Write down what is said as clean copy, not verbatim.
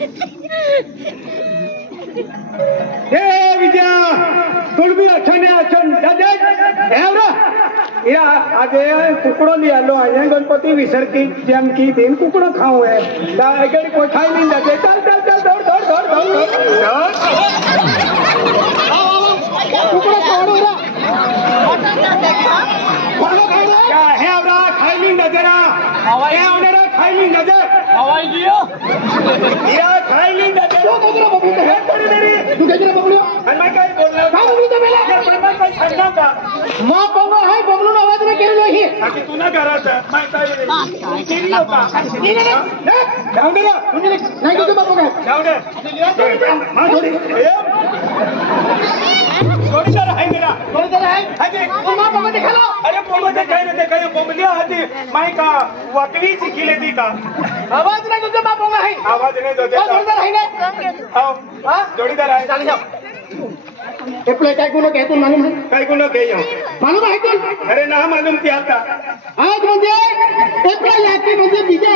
हे विजया तुलबी अछन अछन दादा एवरा या आजे कुकड़ो लियालो आया गणपति विसर्जन जम की दिन कुकड़ो खाऊं है दा अगर कोई खाई नहीं जाते चल चल चल दौड़ दौड़ दौड़ दौड़ कुकड़ो खाओ रा क्या है एवरा खाई नहीं नजरा क्या ओनेरा खाई नहीं नजर हवाई दियो या खाई नहीं नजर तो नजरा बबलू है थोड़ी देरी तू नजरा बबलू और मैं क्या बोल रहा हूं का बबलू तो मेला ये परमान भाई छड़ना का मां बबलू है बबलू नो आवाज में केरे जो ही आके तू ना करत है मैं काय बोले तेरी होगा नहीं नहीं जाओ दे नहीं तो बाबू का जाओ दे मां थोड़ी थोड़ी जरा है मेरा थोड़ी जरा है हाजी तू मां बबलू दिखा लो अरे बोलो से कहीं ना कहीं बबलिया हाजी मैं का वकली सीखी लेती का आवाज नहीं तुझे बाबू में है आवाज नहीं दो जोड़ीदार है ना आओ हां जोड़ीदार है चल जाओ एप्ले काय कोलो कहतो मालूम है काय कोलो कहियो मालूम है तो अरे ना मालूम क्या था आज मुझे एप्ले याकी मुझे बीजे